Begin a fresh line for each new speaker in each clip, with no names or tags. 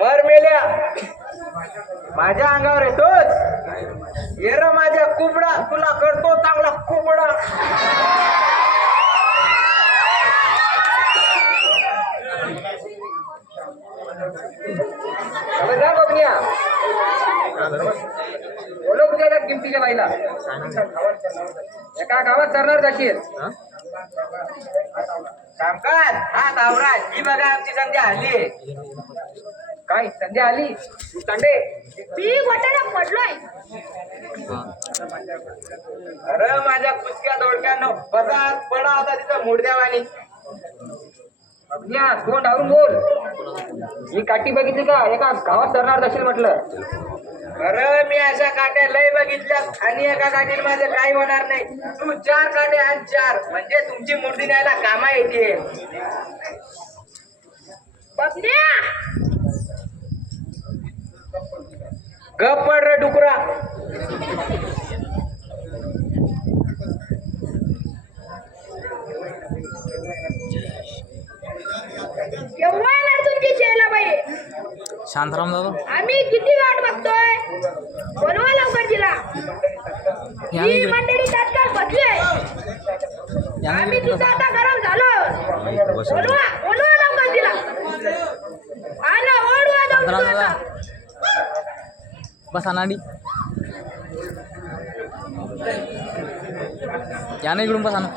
मर मेल्या. माझ्या अंगावर येतोच ये र माझ्या कुबडा. तुला करतो चांगला कुबडा. जा बोलो कुठे किमतीच्या बाईला? एका गावात करणार जाशील. कामकाज? हा गावराज ही बघा आमची संध्या आली. काय संध्या आली? संडे
मी वाटायला पडलोय.
अरे माझ्या कुचक्या दोडक्यानं बसा पडा आता तिथं मुडद्यावानी. अग्न्या तोंड आवरून बोल. ही काठी बघितली का? एका गावात धरणार जाशील म्हटलं. अरे मी अशा काट्या लय बघितल्या आणि एका काठीत माझं काही होणार नाही. तू चार काट्या आणि चार. म्हणजे तुमची मूर्ती न्यायला कामा येते.
बघण्या
गप पड रे डुकरा.
शैलाबाई
शांताराम दादा?
आम्ही किती वाट बघतोय? बोलवा लवकर तिला
या
ही
इकडे.
मंडळी तात्काळ बसले
या
आम्ही
इकडे.
सुद्धा आता गरम झालो. बोलवा बोलवा लवकर तिला आणि ओढवा जाऊन
शांताराम
तू
दादा.
आता.
बसा नाडी. या ना इकडून बसा ना.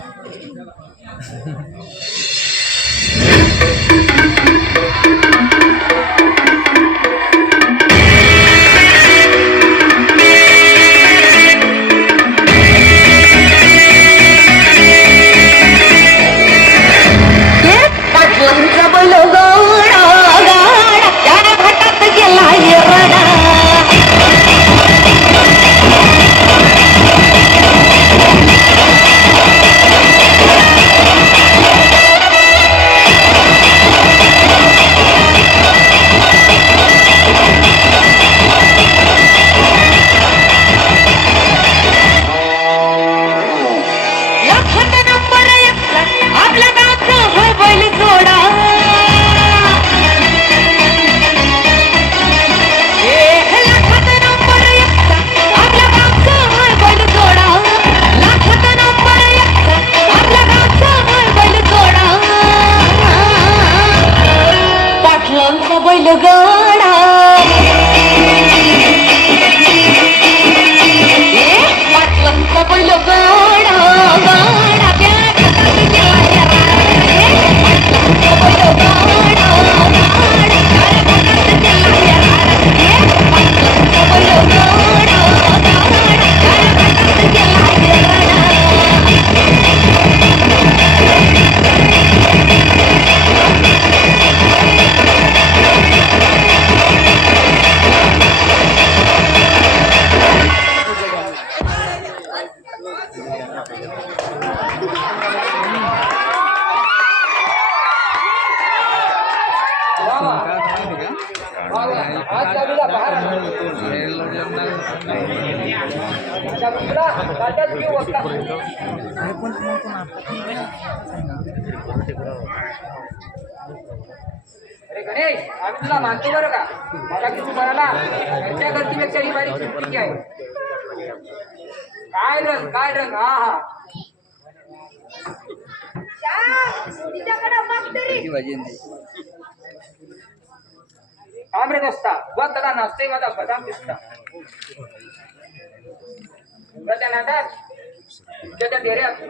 अरे गणेश आम्ही तुला मानतो बरं का? मला किती म्हणाला त्यांच्या गर्दीपेक्षा ही बारी चुकीची आहे. काय रंग काय रंग? हा हा.
श्याम, तिच्याकडे बघ तरी.
थांब रे दोस्ता बघ दादा नाचते माझा बदाम दिसता. त्या नादात तुझ्या त्या डेऱ्यात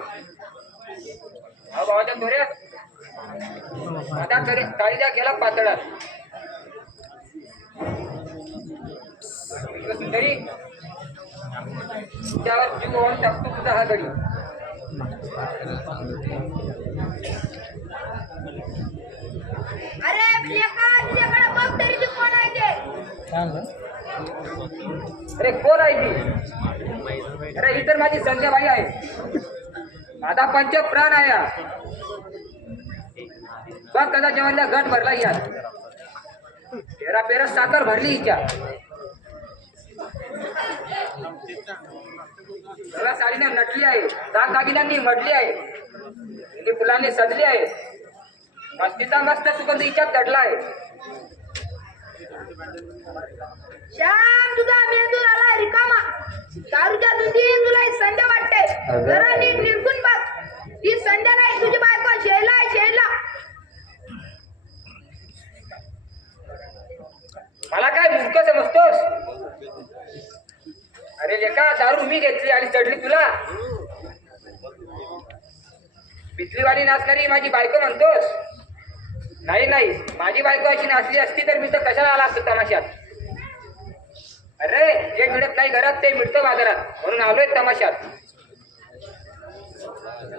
अहो भावाच्या दोऱ्यात. आता तरी ताळीच्या गेला पातळात सुंदरी त्यावर जीव होऊन टाकतो तुझा हा गडी
अरे तरी कोण आहे ते.
अरे कोण आहे ती? अरे ही तर माझी संध्याबाई आहे. माझा पंच प्राण आहे. बघ कदा जेवणला गट भरला यात तेरा पेरा साखर भरली हिच्या सगळ्या साडीने नटली आहे. दाग दागिन्यांनी मडली आहे. ही फुलांनी सजली आहे. मस्तीचा मस्त सुगंध हिच्यात दडला आहे.
श्याम तुझा मेंदू झाला रिकामा. दारूच्या दुधी तुला संध्या वाटते. जरा नीट बघ ही संध्या नाही तुझी बायको शेला आहे शेला
मला काय मूर्ख समजतोस? अरे लेका दारू मी घेतली आणि चढली तुला. पितलीवाली नाचणारी माझी बायको म्हणतोस? नाही नाही. माझी बायको अशी नाचली असती तर मी तर कशाला आला असतो तमाशात? अरे जे मिळत नाही घरात ते मिळतं बाजारात. म्हणून आलोय तमाशात.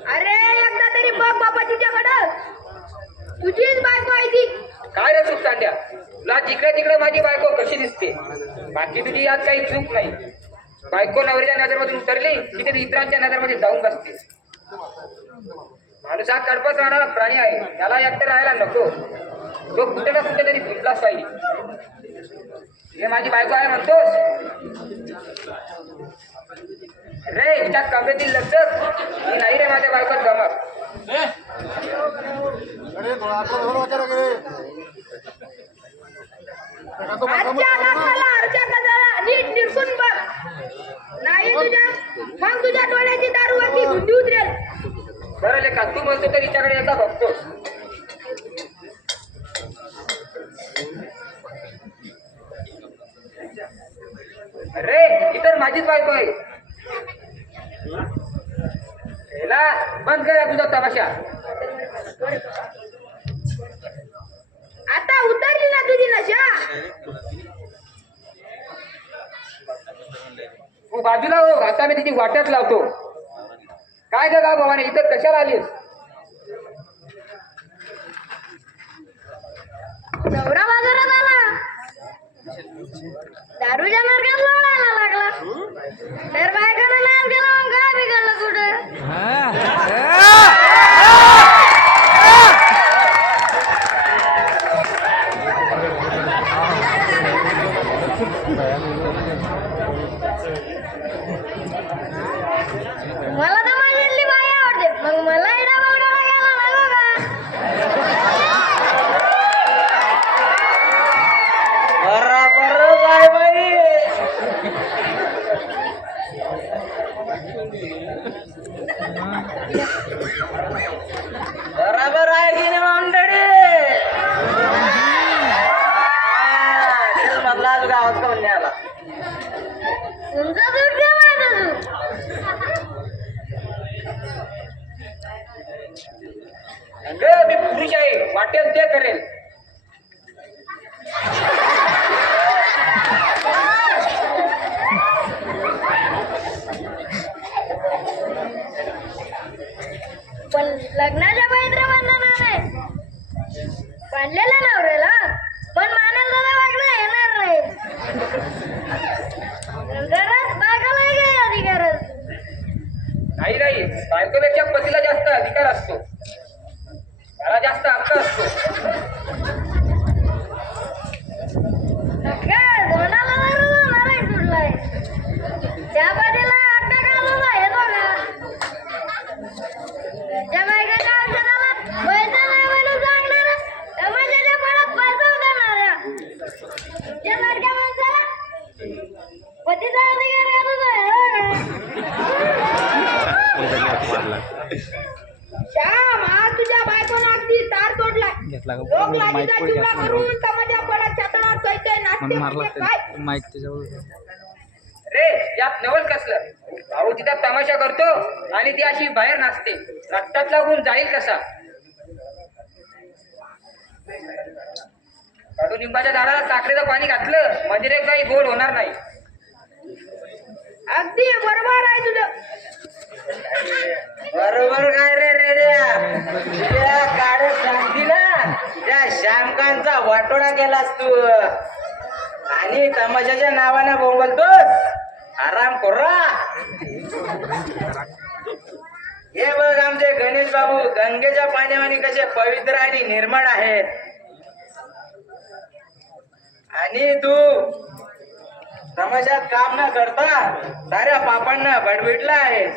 अरे एकदा तरी बघ बाबा तुझ्याकडं. तुझीच बायको आहे ती.
काय रे चूक सांड्या तुला जिकडे तिकडे माझी बायको कशी दिसते? बाकी तुझी यात काही चूक नाही. बायको नवऱ्याच्या नजरमधून उतरली की ते इतरांच्या नजरमध्ये जाऊन बसते. माणूस हा कडपत राहणारा प्राणी आहे. त्याला एकटं राहायला नको. तो कुठे ना कुठे तरी फुटलाच पाहिजे. हे माझी बायको आहे म्हणतोस? रे हिच्या कमरेतील लचक मी नाही रे माझ्या बायकोत गमक
आजच्या नाचाला अर्ध्या गजाला नीट निरखून बघ. नाही तुझ्या? मग तुझ्या डोळ्याची दारूवरती धुंदी उतरेल.
बरं लेका तू म्हणतो तर हिच्याकडे एकदा बघतो. अरे ही तर माझीच बायको आहे. हेला बंद कर तुझा तमाशा.
आता उतरली ना तुझी नशा.
तू बाजूला हो आता मी तिची वाटच लावतो. काय ग भावाने इथं कशाला आलीस?
नवरा बाजारात आला. दारूच्या मार्गात लागला. तर बायकानं नाम केला मग काय बिघडलं कुठं मला तर माझ्यातली बाई आवडते मग मला डबल गाडा घ्यायला लागू का
बरोबर आहे की नाही मंडळी मधला आज गावात का म्हणणे आला. मी पुरुष आहे वाटेल ते करेल.
पण लग्नाच्या पवित्र बंधनाने बांधलेल्या नवऱ्याला पण मानाला वागणं येणार नाही घरात बागाला काय अधिकार
नाही नाही बायकोपेक्षा पतीला जास्त अधिकार असतो. त्याला जास्त हक्क असतो
काय दोनाला दारू नाही सुटलाय त्या पाठीला अड्डा घालून आहे बघा त्या बायका काय जणाला पैसा नाही म्हणून सांगणार समाजाच्या पडात पैसा उतरणाऱ्या तुमच्या लाडक्या माणसाला पतीचा अधिकार येतच आहे हो का? श्याम आज तुझ्या बायकोनं अगदी तार तोडलाय
घेतला का
लोक
माईक
लाजीचा
पुढे
चुका
घ्या
करून समाजा पडात
मारला
काय
माईक त्याच्यावर.
रे यात नवल कसलं? भाऊ तिथं तमाशा करतो आणि ती अशी बाहेर नाचते. रक्तात लागून जाईल कसा? कडुलिंबाच्या झाडाला साखरेचं पाणी घातलं म्हणजे रे काही गोड होणार नाही.
अगदी बरोबर आहे तुझं.
बरोबर काय रे रेड्या? तुझ्या काळ सांगती ना त्या श्यामकांचा वाटोडा केलास तू. आणि तमाशाच्या नावानं बोंबलतोस आराम कोर्रा हे बघ आमचे गणेश बाबू गंगेच्या पाण्यावानी कसे पवित्र आणि निर्मळ आहेत. आणि तू तमाशात काम न करता साऱ्या पापांना बडबिडला आहेस.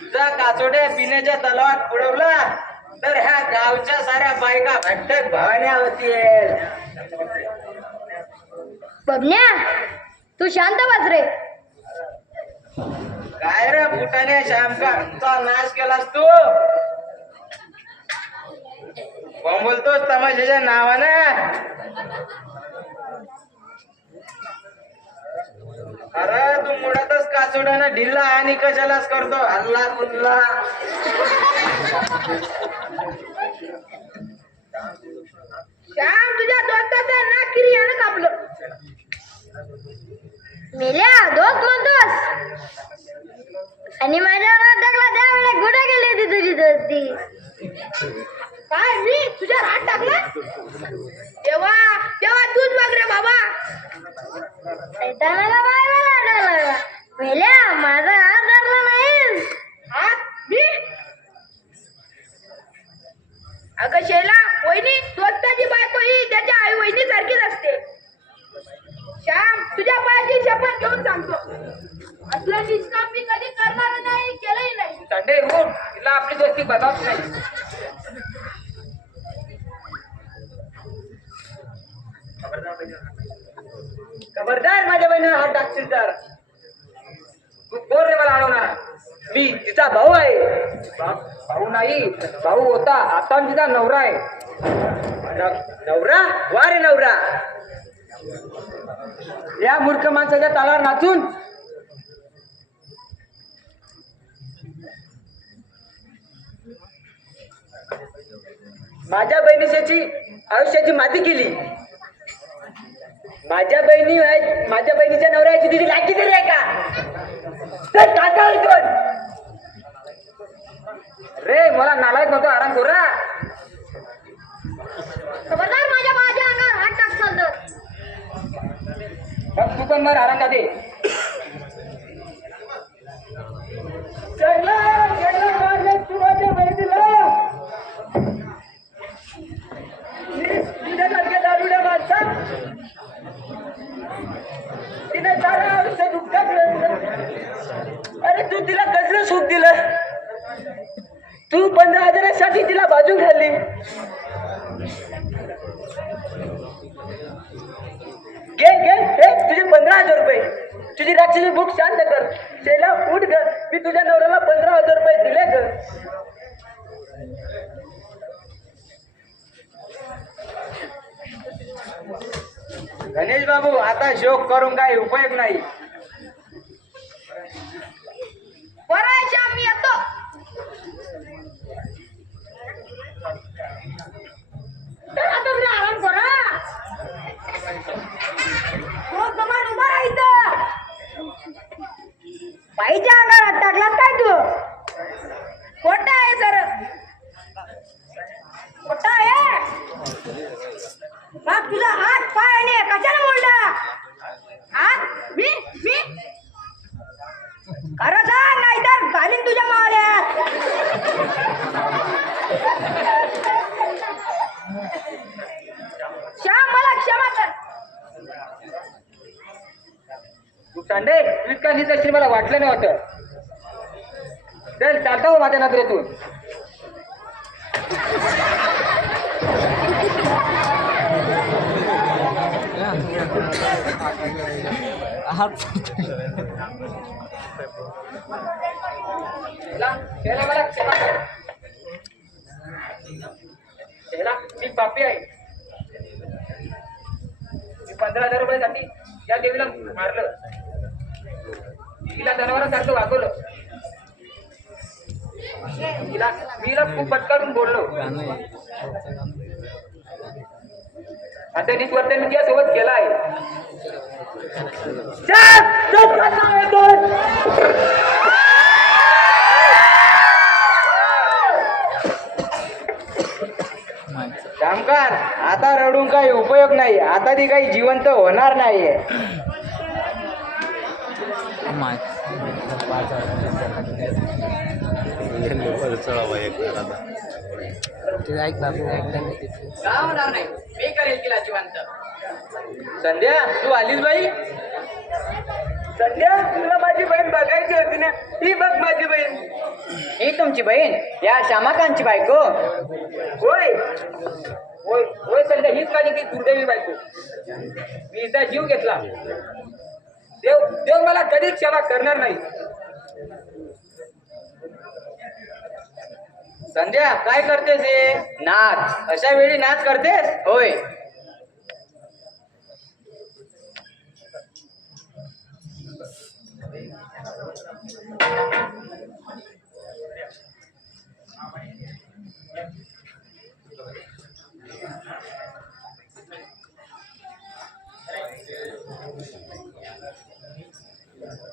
तुझा काचोड्या पिण्याच्या तलावात बुडवला. तर ह्या गावच्या साऱ्या बायका भटक भावण्या होतील
बबन्या तू शांत बस रे.
काय रे फुटाने श्यामकांचा नाश केलास तू? बोलतोस तमाशाच्या नावानं? अरे तू मुळातच काचोड्यानं ढिल्ला आणि कशालाच करतो? हल्ला कुल्ला
श्याम तुझ्या दोस्ताचा नाक किरी यानं कापलं. मेल्या दोस्त म्हणतोस? आणि माझ्या नाटकला त्यावेळेला कुठे गेली होती तुझी दोस्ती. काय मी? तुझ्या हात टाकला? तेव्हा तेव्हा तूच बघ रे बाबा. शैतानाला बाय मेल्या माझा हात धरला नाही. हात? मी? अगं शेला वहिनी स्वतःची बायको ही त्याच्या आई वहिनी सारखीच असते. श्याम तुझ्या पायाची शपथ घेऊन सांगतो. असलं निष्काम मी कधी करणार नाही केलंही नाही.
संडे तिला आपली दोस्ती बदलत नाही
खबरदार माझ्या बहिणीला हात टाकशील तर
तू कोण रे मला अडवणार
मी तिचा भाऊ आहे
भाऊ नाही भाऊ होता आता तिचा नवरा आहे.
नवरा? वा रे नवरा. या मूर्ख माणसाच्या तालावर नाचून. माझ्या बहिणीची आयुष्याची माती केली. माझ्या बहिणी माझ्या बहिणीच्या नवऱ्याची तिथे लाकी दिली आहे का? तर काका
रे मला नालायक म्हणतो आराम करू रा.
खबरदार माझ्या माझ्या अंगावर हात टाकसाल तर.
मग तू पण मर आराम का दे.
अरे तू तिला कसलं सुख दिलं? तू पंधरा हजारासाठी तिला बाजून घालली घे घे हे तुझे पंधरा हजार रुपये. तुझी राक्षसी भूक शांत कर. शेला उठ ग. मी तुझ्या नवऱ्याला पंधरा हजार रुपये दिले ग. गणेश बाबू आता शोक करून काही उपयोग नाही.
बरं मी येतो. चला तुम्ही आराम करा. हो, कमान उभा बाईच्या अंगावर हात टाकलास काय तू खोट आहे सर खोट आहे मग तुझा हात पाय आणि कशाला मोडला हात मी मी खरं सांग नाहीतर घालीन तुझ्या मावल्यात श्याम मला क्षमा कर
तू संडे तू इतका नीच असशील मला वाटलं नव्हतं चल चालतो हो माझ्या नजरेतून
हात
मी पापी आहे मी पंधरा हजार रुपये रुपयासाठी या देवीला मारलं तिला जनावरांसारखं वागवलं तिला मी खूप पटकारून बोललो आता नीट वर्तन मी तिच्यासोबत केला आहे.
कामकार आता रडून काही उपयोग नाही. आता ती काही जिवंत होणार नाहीये
ते ऐक बाबू ऐकलं
नाही मी करेल तिला जिवंत.
संध्या तू आलीस बाई?
संध्या तुला माझी बहीण बघायची होती ना ही बघ माझी बहीण.
ही तुमची बहीण? या श्यामाकांची बायको?
होय. होय होय संध्या हीच माझी ती दुर्दैवी बायको. मी हिचा जीव घेतला. देव देव मला कधीच क्षमा करणार नाही.
संध्या काय करतेस हे? नाच. अशा वेळी नाच करतेस? होय.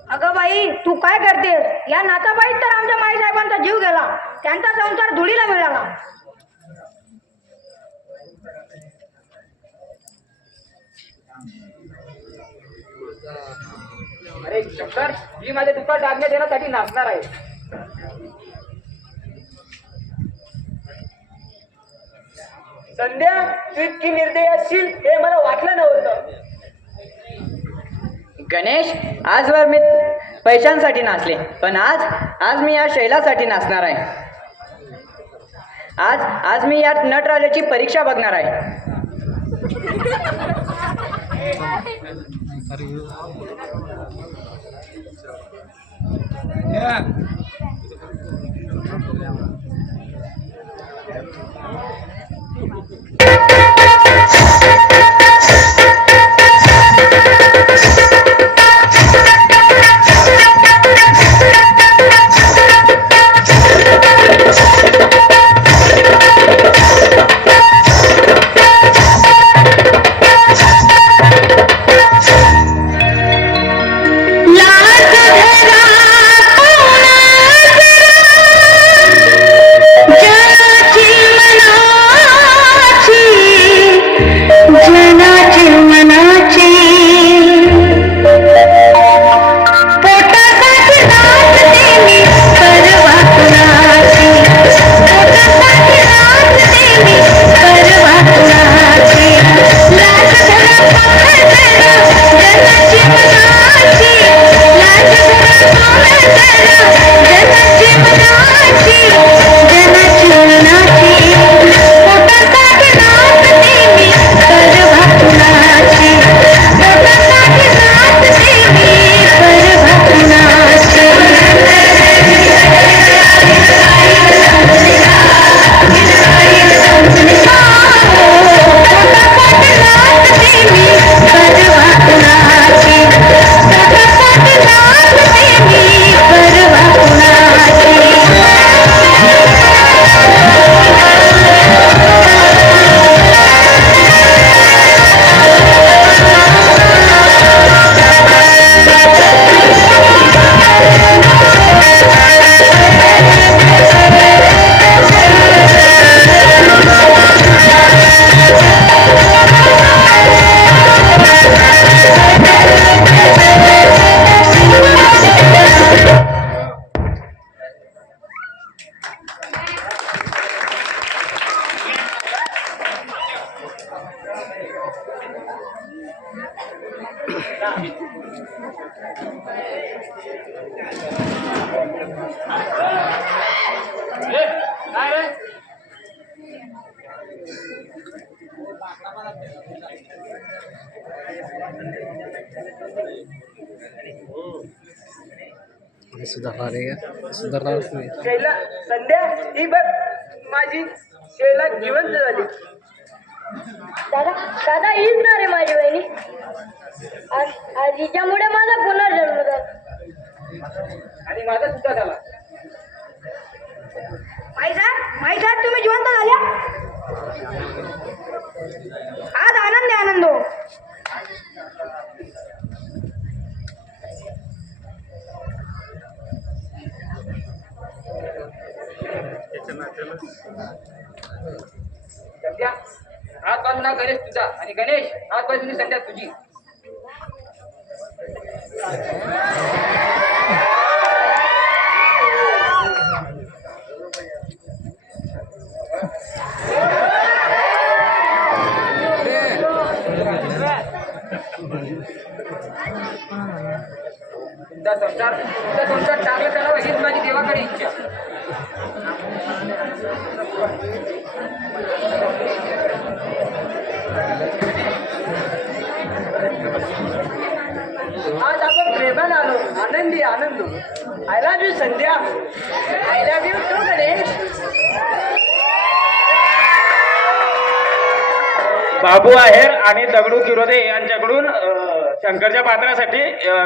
अगं बाई तू काय करतेस? या नाताबाईत तर आमच्या माई साहेबांचा जीव गेला. त्यांचा संसार धुळीला मिळाला.
अरे शंकर मी माझ्या दुकान डागण्यात देण्यासाठी नाचणार आहे. संध्या तू इतकी निर्दय असशील हे मला वाटलं नव्हतं.
गणेश आजवर मी पैशांसाठी नाचले पण आज आज मी या शैलासाठी नाचणार आहे. आज आज मी या नटराजाची परीक्षा बघणार आहे.
Yeah. सुधारणारच नाही
शैला संध्या ही बघ माझी शैला जिवंत झाली.
दादा दादा हीच ना रे माझी बहिणी आज आज हिच्यामुळे माझा पुनर्जन्म झाला.
आणि माझा सुद्धा झाला.
माई साहेब माई साहेब तुम्ही जिवंत झाल्या? आज आनंद आहे आनंद हो.
त्याच्या संध्या हात बाजूला गणेश तुझा. आणि गणेश हात बाजूनी संध्या तुझी तुझा संसार तुझा संसार चांगला चालावा हीच माझी देवाकडे इच्छा
आज आपण प्रेमाला आलो आनंदी आनंद I love you Sandhya I love you too Ganesh
Babu Aher आणि दगडू किरोदे यांच्याकडून शंकरच्या पात्रासाठी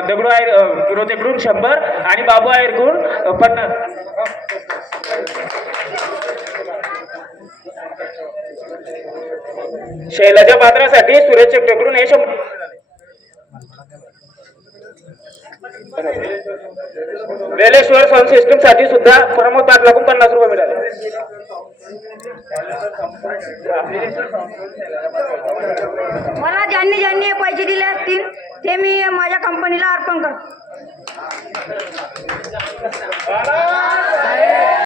दगडू आहेर किरोदेकडून शंभर आणि बाबू आहेरकडून पन्नास. शैलाच्या पात्रासाठी सुरेश चेपटेकडून हे शंभर. वेलेश्वर साऊंड सिस्टमसाठी सुद्धा प्रमोद लागून पन्नास रुपये मिळाले.
मला ज्यांनी ज्यांनी पैसे दिले असतील ते मी माझ्या कंपनीला अर्पण करतो.